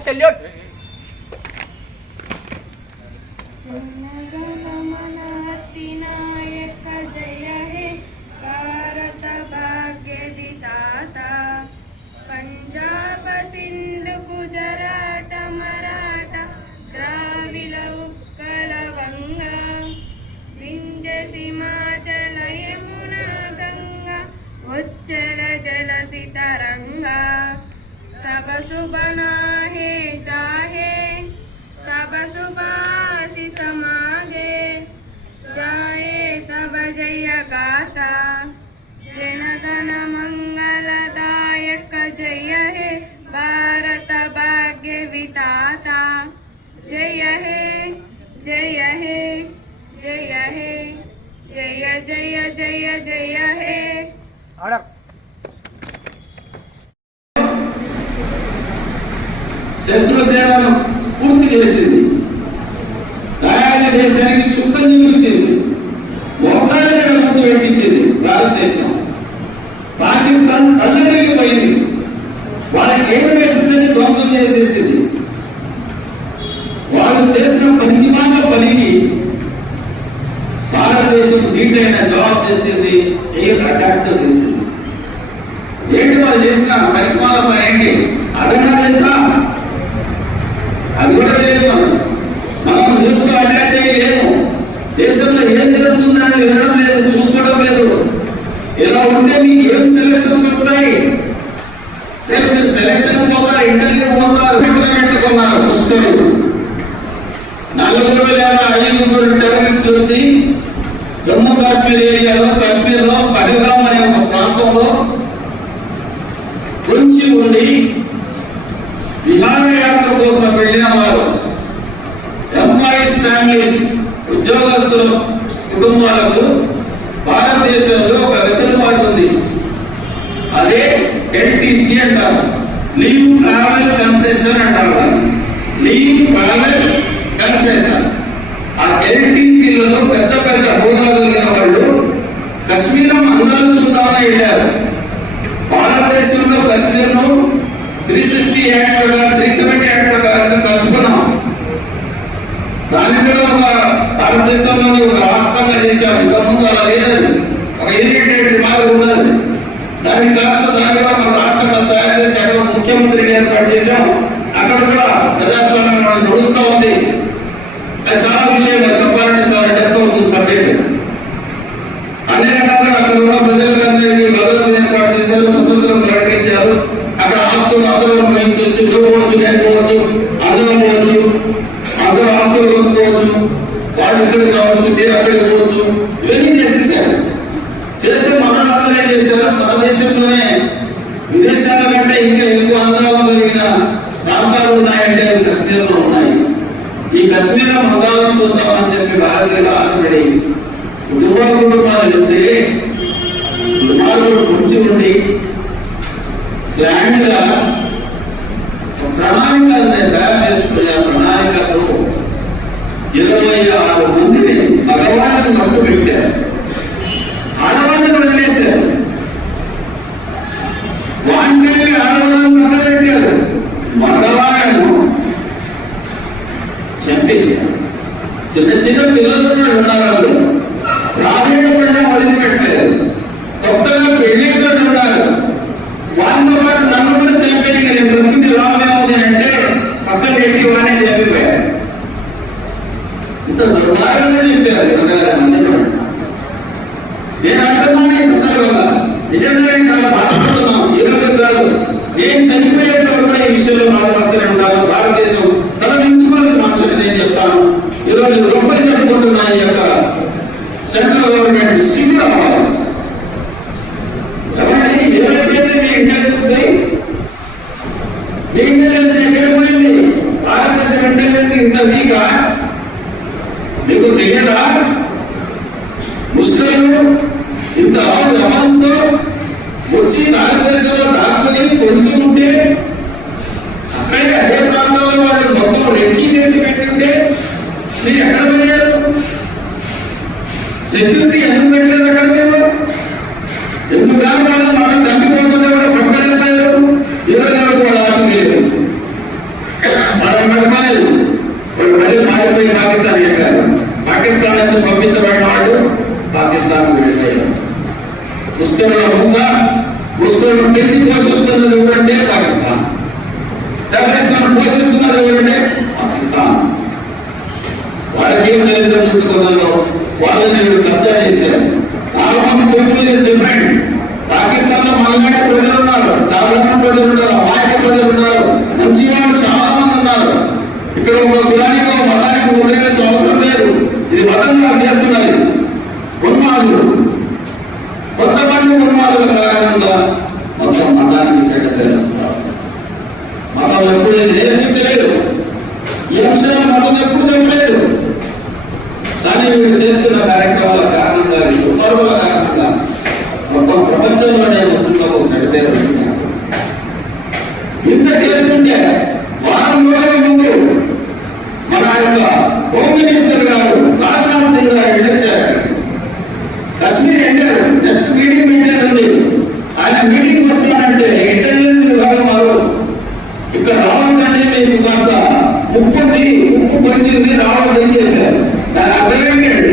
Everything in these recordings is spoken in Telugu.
వాళ్ళకి సెల్యూట్ పంజాబ సింధు గుజరాట మరాఠ ద్రావిడ ఉక్కల వంగ. వింధ్య సింహాచల యమున గంగ ఉచ్చల జలసి तब सुबासि समागे जाए तब जय गाता जनगण मंगलदायक जय हे भारत भाग्य विधाता जय हे जय हे जय हे जय जय जय जय हे Order! శత్రు సేవను పూర్తి చేసింది. గాయాల దేశానికి చుక్కం చూపించింది మోకాళ్ళ ముందు పెట్టించింది భారతదేశం. పాకిస్తాన్ తల్లడిల్లిపోయింది. వాళ్ళకి ఏం వేసేసింది ధ్వంసం చేసేసింది. వాళ్ళు చేసిన పనికి మాత్రం పనికి భారతదేశం నీటైన జవాబు చేసింది ఎయిర్ అటాక్ చేసింది. ఏంటి వాళ్ళు చేసిన పనికి మాత్రం పని ఏంటి అదన్నా తెలుసా అది కూడా తెలియదు మనం మనం న్యూస్లో అటాచ్ చేయలేము దేశంలో ఏం జరుగుతుందని వినడం లేదు చూసుకోవడం లేదు ఉంటే మీకు ఏం సెలక్షన్స్ వస్తాయి రేపు మీరు సెలక్షన్ పోతారు ఇంటర్వ్యూ పోతారు పెట్టుకున్నారు పుస్తకాలు నలుగురు లేదా ఐదుగురు టెర్రరిస్టులు వచ్చి జమ్మూ కాశ్మీర్ ఏరియాలో కాశ్మీర్లో పహల్గామ్ అనే ఒక ప్రాంతంలో ఉంచి ఉండి విహారయాత్ర కోసం వెళ్ళిన వారు ఎంప్లాయీస్ ఫ్యామిలీస్ ఉద్యోగస్తుల కుటుంబాలకు భారతదేశంలో ఒక వెసులుబాటు ఉంది అదే ఎల్టీసీ అంటారు. లీవ్ ట్రావెల్ కన్సెషన్ అంటారు లీవ్ ట్రావెల్ కన్సెషన్ ఆ ఎల్టీసీలలో పెద్ద పెద్ద హోదా కలిగిన వాళ్ళు కశ్మీరం అందాలు చూద్దామని వెళ్ళారు. భారతదేశంలో కశ్మీర్ను త్రీ సిక్స్టీ యాక్ట్ ప్రకారం త్రీ సెవెంటీ యాక్ట్ ప్రకారం కలుపుకున్నాం. దాన్ని కూడా ఒక భారతదేశంలోని ఒక రాష్ట్రంగా చేశాం. ఇంతకుముందు అలా లేదని ఒక యూనిటెడ్ మార్గం ఉన్నది. దాన్ని కాస్త దానిగా మన రాష్ట్రంగా తయారు చేసి అక్కడ ఒక ఏర్పాటు చేశాం. అక్కడ కూడా ప్రజాస్వామ్యం నడుస్తూ ఉంది. అది చాలా విషయం ఈ కశ్మీర్ అందాలను చూద్దామని చెప్పి భారతీయులు ఆశపడి కుటుంబ కుటుంబాలు వెళ్తే దుమారులు పొంచి ఉండి ప్లాంట్ ప్రణాళిక తయారు చేసుకునే ప్రణాళికతో ఇరవై ఆరు మందిని భగవాను మట్టు పెట్టారు. Señor, que మీద మీకా నీకు తెలియదా? ముస్లింలు ఇంత వ్యవస్థ వచ్చి భారతదేశంలో దాక్కుని పొలిచి ఉంటే అక్కడే అదే ప్రాంతంలో వాళ్ళు మొత్తం రెక్కీ చేసి పెట్టి ఉంటే మీరు ఎక్కడ పోయారు? సెక్యూరిటీ వెళ్ళిపోయి పాకిస్తాన్ వెళ్ళారు పాకిస్తాన్ నుంచి పంపించబడిన వాళ్ళు పాకిస్తాన్ ముస్లింలు పెంచి పోషిస్తున్నది ఎవరంటే పాకిస్తాన్. పోషిస్తున్నది ఎవరంటే పాకిస్తాన్. వాళ్ళ జీవన నిరంతరం ముందుకున్నదో వాళ్ళని కబ్జా చేశారు. పాకిస్తాన్లో మనలాంటి ప్రజలు ఉన్నారు సాధారణ ప్రజలు ఉన్నారు అమాయక ప్రజలు ఉన్నారు మంచి వాళ్ళు చాలా మంది ఉన్నారు. ఇక్కడ ఒక ఇది మతంగా చేస్తున్నాయి. ఉన్మాదులు కొంతమంది ఉన్మాదుల కారణంగా మొత్తం మతానికి చెడ్డ తెలుస్తున్నారు మతం ఎప్పుడు నేర్పించలేదు ఈ అంశాన్ని మతం ఎప్పుడు చెప్పలేదు. కానీ వీళ్ళు చేస్తున్న కార్యక్రమాల కారణంగా ఈ ఉత్తర్వుల కారణంగా మొత్తం ప్రపంచంలోనే ముస్లింలకు చెడిపేరు వచ్చింది. ఇంత చేస్తుంటే వారం రోజుల ముందు మన యొక్క హోమ్ మినిస్టర్ గారు రాజ్నాథ్ సింగ్ గారు వెళ్ళొచ్చారు కశ్మీర్ ఎండారు నెక్స్ట్ మీటింగ్ ఉంది. ఆయన మీటింగ్ వస్తున్నారంటే ఇంటెలిజెన్స్ విభాగం వారు ఇక్కడ రావాలంటే మీకు కాస్త ముప్పుంది ముప్పు వచ్చింది రావద్దని చెప్పారు. దాని అర్థం ఏంటంటే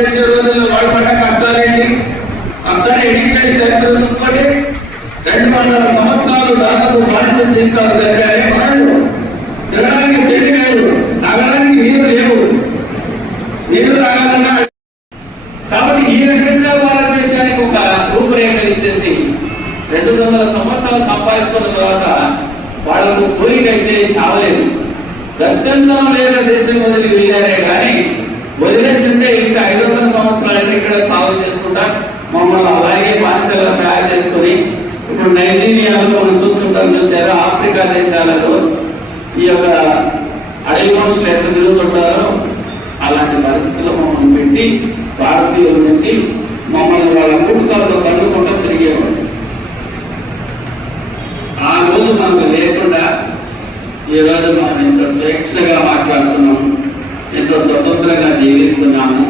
తెచ్చే రోజుల్లో వాళ్ళు పడ్డ కష్టాలేంటి? ఒకసారి ఎన్నికల చరిత్ర చూసుకోండి రెండు వందల సంవత్సరాలు దాదాపు బానిస జీవితాలు జరిగాయి. వాళ్ళు తినడానికి తిండి లేదు తాగడానికి నీరు లేవు. నీరు తాగాలన్నా కాబట్టి ఈ రకంగా భారతదేశానికి ఒక రూపురేఖలు ఇచ్చేసి రెండు వందల సంవత్సరాలు సంపాదించుకున్న తర్వాత వాళ్ళకు కోరికైతే చావలేదు. గత్యంతరం లేదా దేశం వదిలి వెళ్ళారు కానీ వదిలేసిందే ఇంకా ఐదు వందల సంవత్సరాలు ఇక్కడ పాలన చేసుకుంటా మమ్మల్ని అలాగే బానిసలుగా తయారు చేసుకొని ఇప్పుడు నైజీరియాలో మనం చూసుకుంటాం చూసారా ఆఫ్రికా దేశాలలో ఈ యొక్క అడవి మనుషులు ఎట్లా తిరుగుతుంటారో అలాంటి పరిస్థితుల్లో మమ్మల్ని పెట్టి భారతీయుల నుంచి మమ్మల్ని వాళ్ళ కుటుంబాలతో తగ్గుకుండా తిరిగేవాడు ఆ రోజు మనకు లేకుండా ఈరోజు మనం ఇంత స్వేచ్ఛగా మాట్లాడుతున్నాము ఎంతో స్వతంత్రంగా జీవిస్తున్నాము.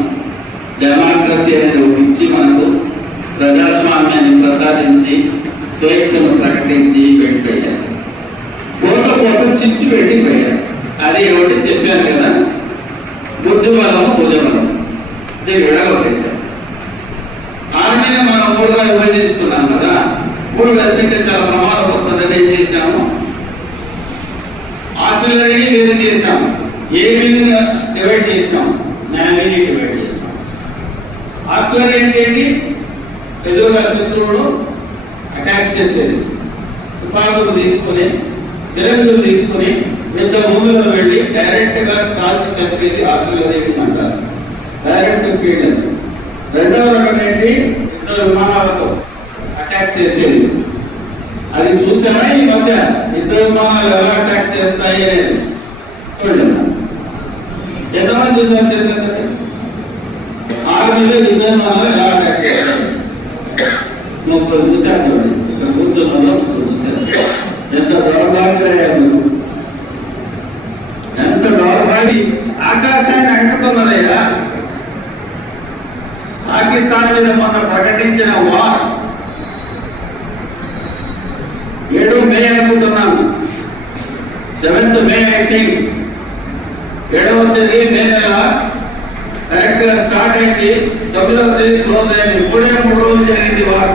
డెమోక్రసీ అనేది ఒక ఇచ్చి మనకు ప్రజాస్వామ్యాన్ని ప్రసాదించి స్వేచ్ఛను ప్రకటించి వెళ్ళిపోయారు. పోత పోత చిచ్చు పెట్టి పోయారు అది ఏమిటి చెప్పాను కదా బుద్ధిబలము భుజబలం దీన్ని విడగొట్టేశారు. ఆర్మీని మనం మూడుగా విభజించుకున్నాం కదా మూడుగా చింటే చాలా ప్రమాదం వస్తుందని ఏం చేశాము? ఆర్టిలరీని వేరు చేశాం ఏమీ డివైడ్ చేశాం నేవీని ఆర్టిలరీ ఏంటి? ఎదురుగా శత్రువును అటాక్ చేసేది. తుపాకులు తీసుకుని తిరంగులు తీసుకుని పెద్ద భూమిలో వెళ్ళి డైరెక్ట్గా కాల్చి చంపేది ఆర్టిలరీ అంటారు. డైరెక్ట్ ఫీల్డ్ అది. రెండవ రకం ఏంటి? పెద్ద విమానాలతో అటాక్ చేసేది. అది చూసారా ఈ మధ్య? యుద్ధ విమానాలు ఎలా అటాక్ చేస్తాయి అనేది. చూడండి. ఎంతమంది చూసారు చెప్పండి ఇక్కడ కూర్చున్న ఎంత ఎంత దౌర్భాగ్య ఆకాశాన్ని అంటుకున్నదయ్యా పాకిస్తాన్ మీద మొన్న ప్రకటించిన వార్ ఏడు మే అనుకుంటున్నాను సెవెంత్ మే ఐ థింక్ ఏడవ తేదీ మే నెల. కరెక్ట్ గా స్టార్ట్ అయింది తొమ్మిదవ తేదీ క్లోజ్ అయింది మూడే మూడు రోజులు జరిగింది war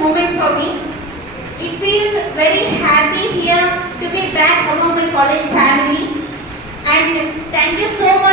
moment for me. It feels very happy here to be back among the college family. And thank you so much.